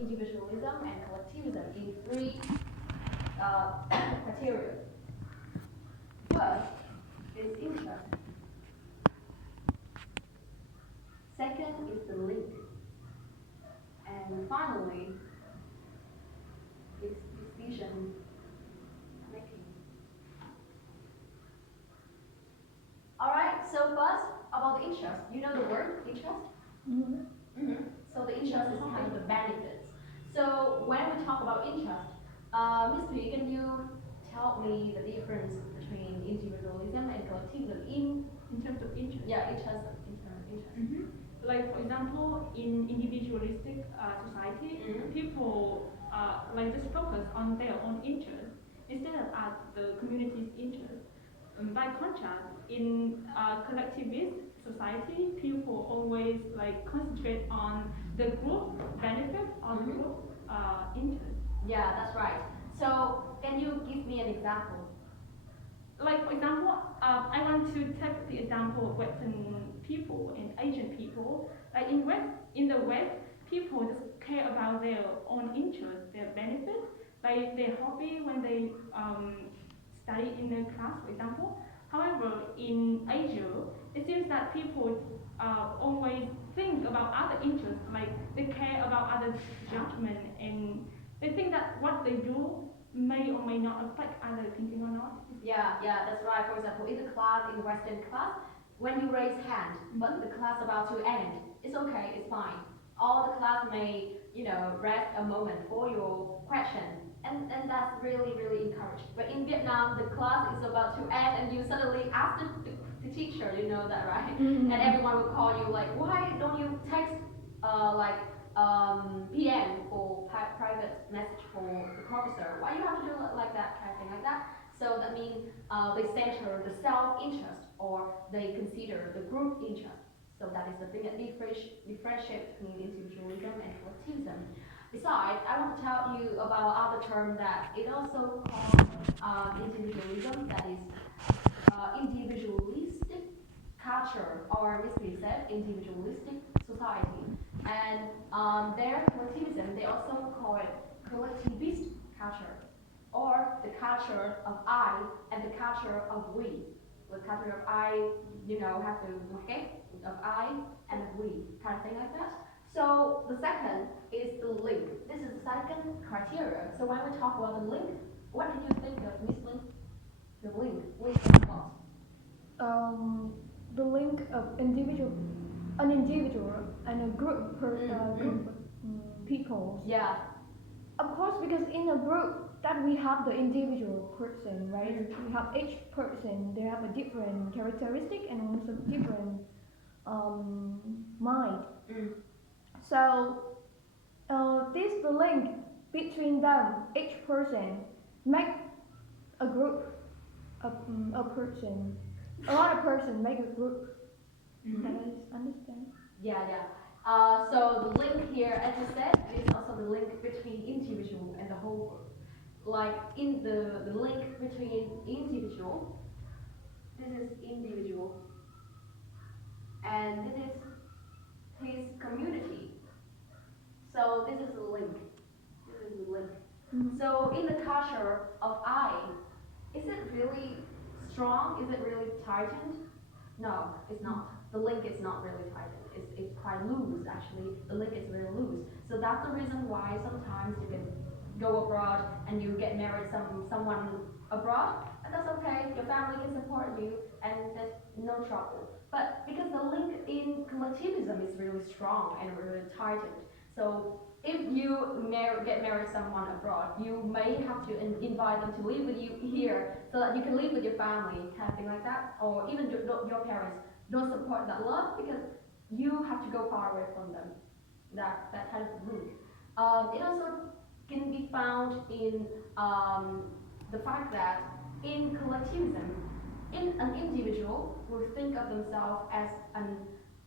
individualism and collectivism in three criteria. First is interest. Second is the link. And finally is decision making. Alright, so first about the interest. You know the word interest? So the interest is kind of the benefits. So when we talk about interest, Miss Lee, can you tell me the difference between individualism and collectivism in terms of interest? Yeah, interest. Like for example, in individualistic society, people like just focus on their own interest instead of at the community's interest. By contrast, in collectivist society, people always like concentrate on the group benefit or the group interest. Yeah, that's right. So can you give me an example? Like for example, I want to take the example of Western people and Asian people. Like in the West, people just care about their own interest, their benefit, like their hobby when they study in their class, for example. However, in Asia, it seems that people always think about other interests, like they care about others' judgment, and they think that what they do may or may not affect other thinking or not. Yeah, that's right. For example, in the class, in Western class, when you raise hand, but the class about to end, it's okay, it's fine. All the class may, rest a moment for your question, and that's really, really encouraged. But in Vietnam, the class is about to end, and you suddenly ask the teacher, you know that, right? And everyone will call you like, why don't you text PM for private message for the professor? Why you have to do it like that, kind of thing like that? So that means they center the self-interest, or they consider the group interest. So that is the thing that differentiates between individualism and collectivism. Besides, I want to tell you about other term that it also called individualism, that is individualistic culture, or basically said, individualistic society. And their collectivism, they also call it collectivist culture, or the culture of I and the culture of we. The culture of I, have to, okay, of I and of we, kind of thing like that. So the second is the link. This is the second criteria. So when we talk about the link, what did you think of, Miss Lin? The link of what? The link of an individual and a group people. Yeah. Of course, because in a group that we have the individual person, right? We have each person, they have a different characteristic and also different mind. So the link between them, each person, make a group, a person. A lot of person make a group. I understand. Yeah. So the link here, as you said, is also the link between individual and the whole group. Like in the link between individual, this is individual, and this is his community. So this is the link. So in the culture of I, is it really strong? Is it really tightened? No, it's not. The link is not really tightened. It's quite loose, actually. The link is very loose. So that's the reason why sometimes you can go abroad and you get married someone abroad, and that's okay. Your family can support you, and there's no trouble. But because the link in collectivism is really strong and really tightened, so if you get married someone abroad, you may have to invite them to live with you here, so that you can live with your family, kind of thing like that. Or even your parents don't support that love, because you have to go far away from them. That kind of link. It also can be found in the fact that in collectivism, an individual will think of themselves as an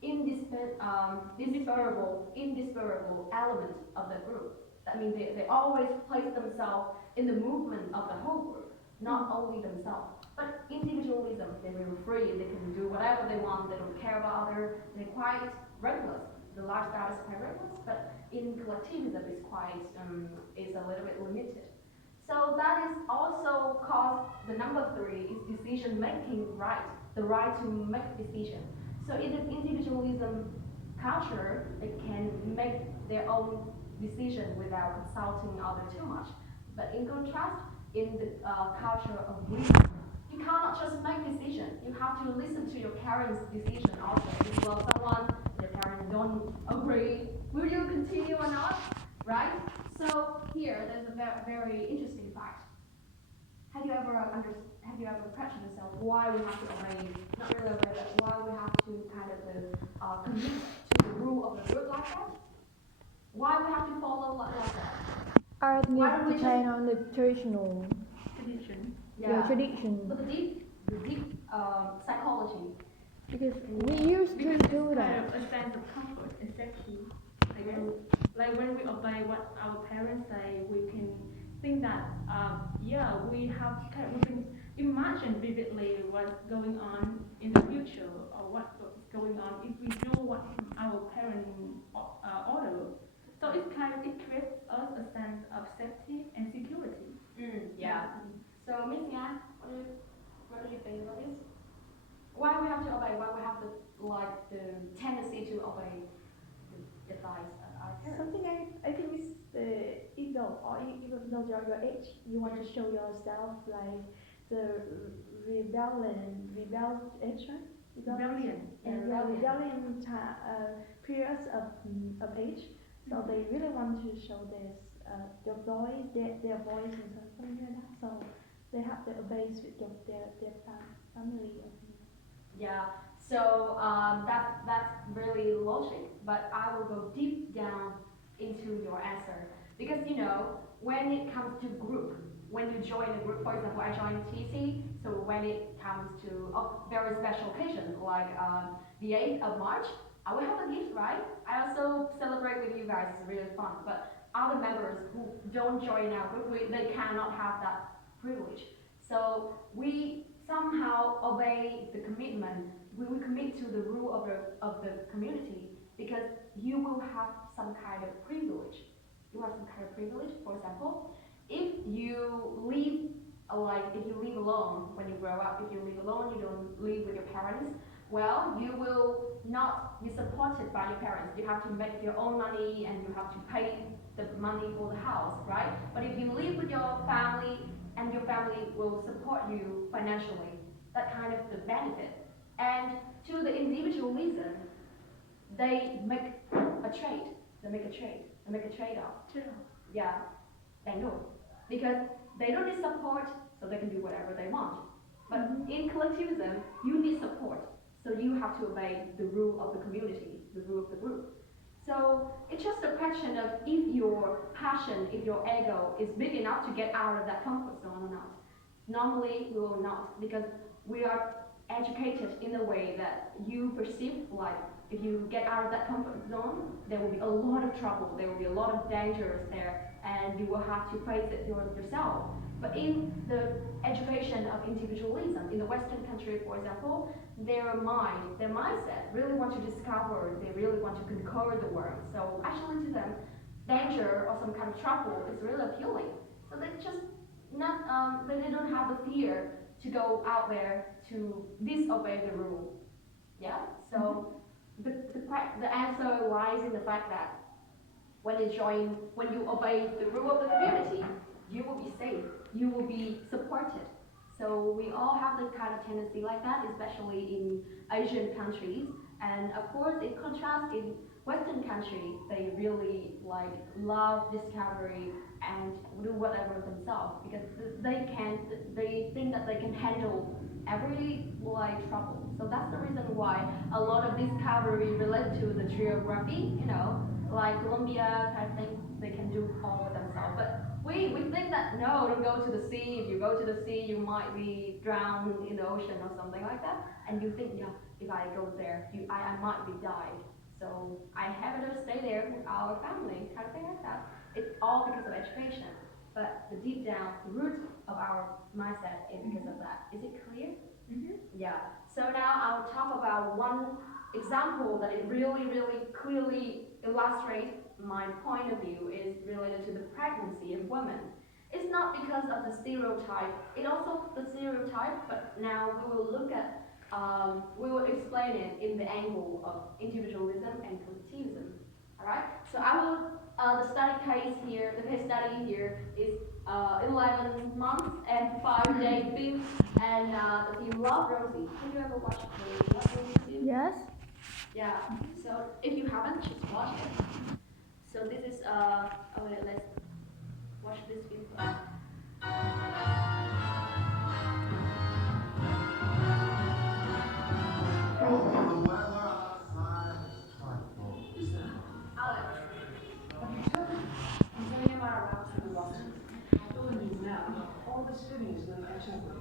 indispensable element of the group. That means they always place themselves in the movement of the whole group, not only themselves. But individualism, they're really free, they can do whatever they want, they don't care about others, they're quite reckless. the large scale is quite rigorous, but in collectivism is a little bit limited. So that is also cause the number 3 is decision making right, the right to make decision. So in the individualism culture, they can make their own decision without consulting others too much. But in contrast, in the culture of reason, you cannot just make decision. You have to listen to your parents' decision also. If you love someone, your parents don't agree, will you continue or not? Right? So here, there's a very interesting fact. Have you ever questioned yourself why we have to obey, not really obey, but why we have to kind of commit to the rule of the group like that? Why we have to follow like that? Our Why don't we needs depend on the traditional Tradition. tradition. But the deep psychology. Because we used to Because it's do kind that. of a sense of comfort and safety. Like when we obey what our parents say, we can think that we can imagine vividly what's going on in the future or what's going on if we do what our parents order. So it creates us a sense of safety and security. So Miss Yan, what do you think about this? Why we have to obey? Why we have the tendency to obey the advice of our parents? Something I think is the ego, or even though your age, you want to show yourself like the rebellion age, right? Rebellion. And rebellion periods of age. So they really want to show their voice, their voice and something like that. So they have to obey with their family. Yeah. So that's really logic, but I will go deep down into your answer because when it comes to group, when you join a group, for example, I joined TEC. So when it comes to a very special occasion like the 8th of March, I will have a gift, right? I also celebrate with you guys. It's really fun. But other members who don't join our group, they cannot have that privilege. So we somehow obey the commitment. We will commit to the rule of the community because you will have some kind of privilege. You have some kind of privilege. For example, if you live alone when you grow up, if you live alone, you don't live with your parents. Well, you will not be supported by your parents. You have to make your own money and you have to pay the money for the house, right? But if you live with your family and your family will support you financially, that kind of the benefit. And to the individualism, they make a trade. They make a trade-off. Yeah, they know. Because they don't need support, so they can do whatever they want. But in collectivism, you need support. So you have to obey the rule of the community, the rule of the group. So it's just a question of if your passion, if your ego is big enough to get out of that comfort zone or not. Normally, we will not, because we are educated in a way that you perceive like if you get out of that comfort zone, there will be a lot of trouble, there will be a lot of dangers there, and you will have to face it yourself. But in the education of individualism, in the Western country, for example, their mindset really want to discover, they really want to conquer the world. So actually to them, danger or some kind of trouble is really appealing. So they just they don't have the fear to go out there to disobey the rule. Yeah. So the answer lies in the fact that when you obey the rule of the community, you will be safe, you will be supported. So we all have this kind of tendency like that, especially in Asian countries. And of course, in contrast, in Western countries, they really love discovery and do whatever themselves because they think that they can handle every trouble. So that's the reason why a lot of discovery relate to the geography, like Colombia kind of thing, they can do all of themselves. But we think that no, don't go to the sea. If you go to the sea, you might be drowned in the ocean or something like that. And you think, yeah, if I go there, I might be died. So I have to stay there with our family, kind of thing like that. It's all because of education. But the deep down, the root of our mindset is because of that. Is it clear? Yeah. So now I'll talk about one example that it really, really clearly illustrates my point of view is related to the pregnancy of women. It's not because of the stereotype, it also the stereotype, but now we will look at, we will explain it in the angle of individualism and collectivism. Alright, so I will, the study case here, the case study here is 11 months and 5 day film, and the film Love Rosie. Have you ever watched the Love Rosie film? Yes. Yeah, so if you haven't, just watch it. So this is, okay, let's watch this film first. Alex, is there any of our raps in the Boston? Now, all this living is going to catch up with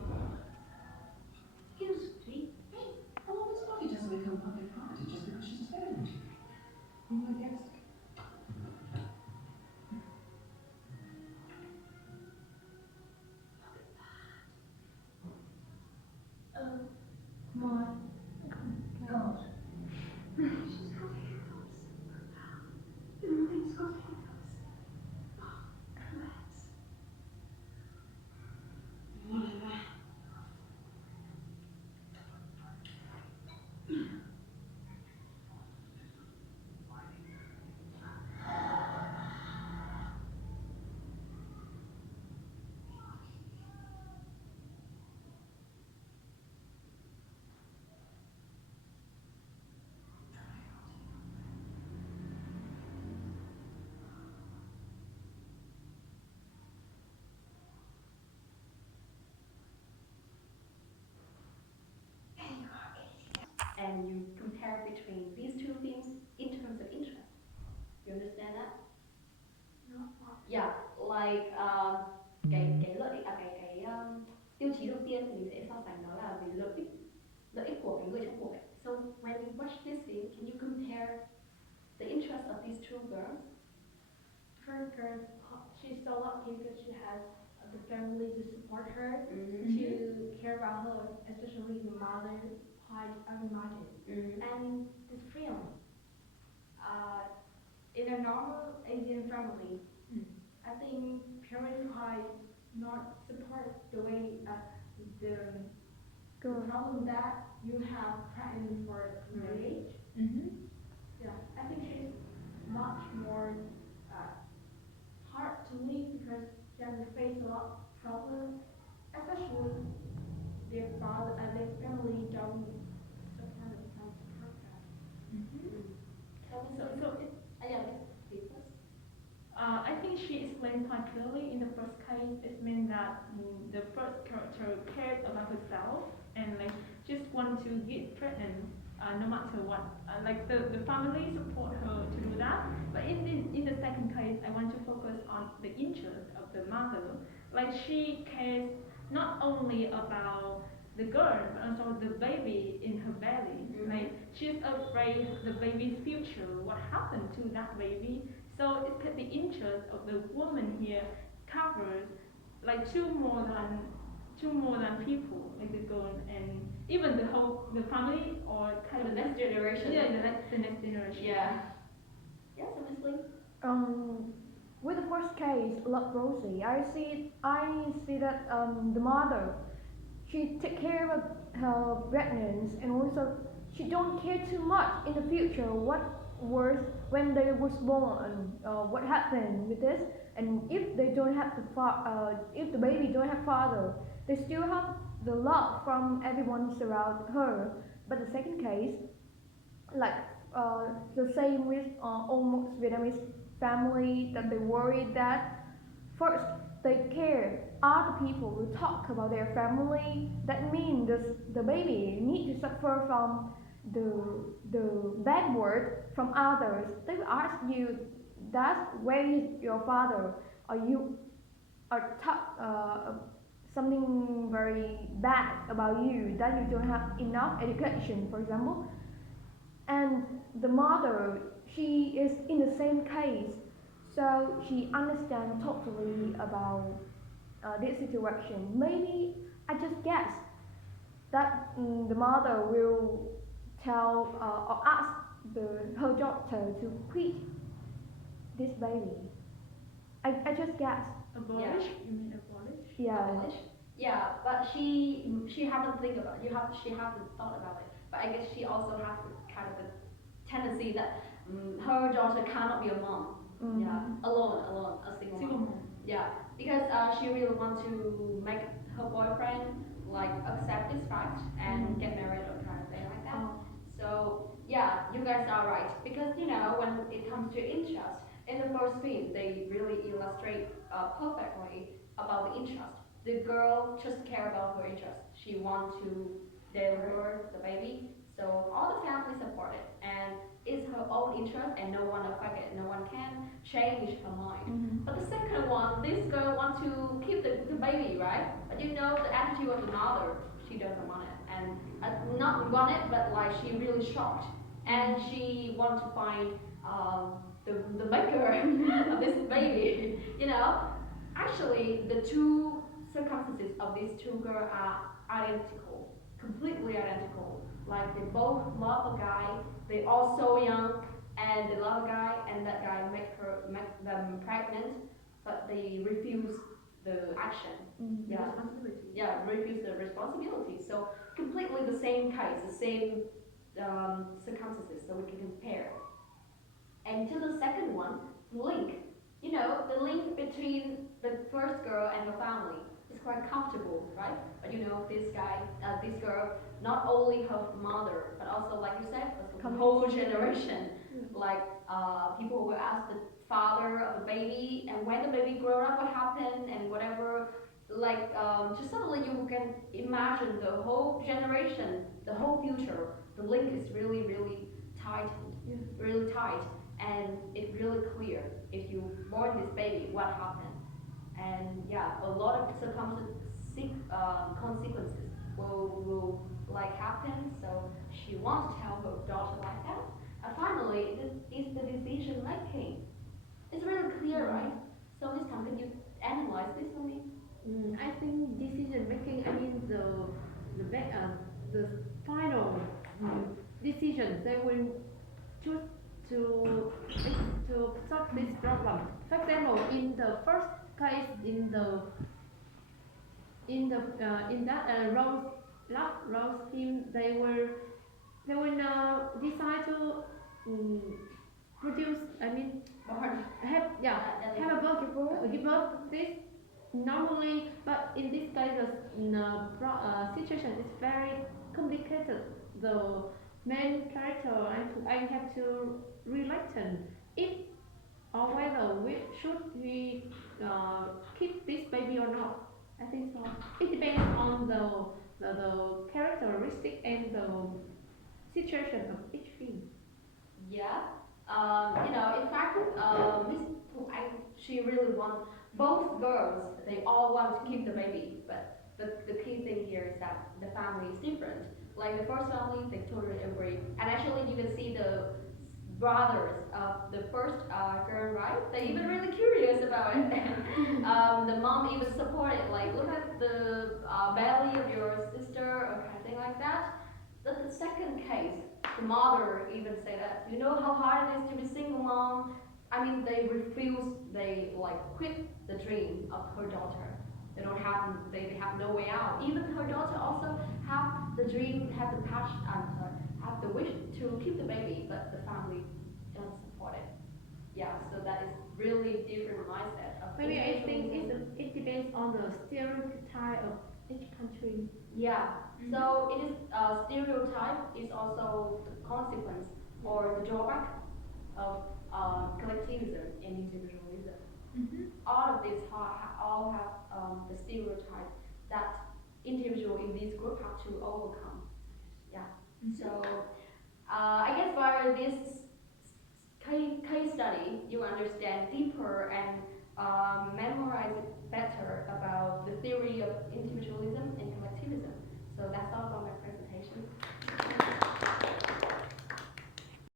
you. Hey, a woman's body doesn't become public property just because she's pregnant. I'm not against it. Oh my God. She's got hiccups. Everything's got hiccups. Relax. And you compare between these two films in terms of interest. You understand that? No. Yeah, like cái lợi cái tiêu chí đầu tiên thì mình sẽ so sánh nó là về lợi ích của cái người trong cuộc ấy. So when you watch this film, can you compare the interest of these two girls? Her girl, she's so lucky because she has the family to support her, Mm-hmm. to care about her, especially the mother, quite united. Mm-hmm. And this film, in a normal Asian family, I think parents quite not support the way the problem that you have pregnant for an early age. Mm-hmm. Yeah, I think she's much more hard to leave because she has to face a lot of problems, especially their father and their family don't support that. So it, yeah, this was. I think she explained quite clearly in the first case. It means that the first character cared about herself and like just want to get pregnant no matter what. Like the family support her to do that. But in the second case, I want to focus on the interest of the mother. Like she cares not only about the girl but also the baby in her belly. Mm-hmm. Like she's afraid the baby's future, what happened to that baby. So it's the interest of the woman here covers like two more than people, like the girl and even the family or kind The of next generation. Yeah, the next generation. Yeah. Yes, honestly. With the first case, Love Rosie, I see that the mother, she take care of her pregnancy and also she don't care too much in the future what was when they was born, what happened with this, and if they don't have if the baby don't have father, they still have the love from everyone surround her. But the second case, like the same with almost Vietnamese family, that they worry that first they care other people will talk about their family. That means the baby need to suffer from the bad word from others. They will ask you that where is your father, or you are talk something very bad about you, that you don't have enough education, for example. And the mother, she is in the same case, so she understands totally about this situation. Maybe I just guess that the mother will tell or ask her daughter to quit this baby. I just guessed. Abolish? You mean abolish? Yeah. Abolish? Yeah, but she haven't think about she haven't thought about it. But I guess she also has kind of a tendency that her daughter cannot be a mom. Mhm. Yeah, alone, a single mom. Yeah, because she really want to make her boyfriend like accept this fact and get married or kind of thing like that. Oh. So yeah, you guys are right because when it comes to interest in the first film, they really illustrate perfectly about the interest. The girl just care about her interest. She want to deliver the baby, so all the family support it, and it's her own interest, and no one affect it. No one can change her mind. Mhm. But the second one, this girl want to keep the baby, right? But the attitude of the mother, she doesn't want it, and not want it, but like she really shocked, and she want to find the maker of this baby. Actually, the two circumstances of these two girls are identical, completely identical. Like they both love a guy, they all so young, and they love a guy, and that guy make them pregnant, but they refuse the action. Mhm. Yeah, Responsibility. yeah, refuse the responsibility. So completely the same case, the same circumstances, so we can compare. And to the second one, link. The link between the first girl and her family is quite comfortable, right? But this girl, not only her mother, but also, like you said, also the whole generation. Like people will ask the father of the baby, and when the baby grow up, what happened, and whatever. Like just suddenly you can imagine the whole generation, the whole future. The link is really, really tightened, really tight, and it's really clear if you born this baby what happened. And yeah, a lot of consequences will like happen. So she wants to tell her daughter like that, and finally this is the decision making. It's really clear, right? So Miss Tam, can you analyze this for me? I think decision making, I mean the final decision they will choose to to solve this problem. For example, in the first case, in that Rose team, they will now decide to produce. I mean, Born. have a birth, give birth this normally, but in this case the situation is very complicated. The main character I have to reluctant if or whether should we keep this baby or not. I think so. It depends on the characteristic and the situation of each film. Yeah. In fact, Miss Pu, she really want both girls. They all want to keep the baby, but the key thing here is that the family is different. Like the first family, they totally agree, and actually you can see the brothers of the first girl, right? They even really curious about it. The mom even supported, like look at the belly of your sister or kind of thing like that. The second case, the mother even say that, you know how hard it is to be single mom. I mean, they refuse, they like quit the dream of her daughter. They have no way out. Even her daughter also have the dream, have the passion, have the wish to keep the baby, but the family doesn't support it. Yeah, so that is really different mindset of Maybe I think individualism. it depends on the stereotype of each country. Yeah, so it is stereotype is also the consequence or the drawback of collectivism and individualism. All of these all have the stereotype that individual in this group have to overcome. Yeah. So I guess by this case study, you understand deeper and memorize it better about the theory of individualism and collectivism. So that's all from my friend.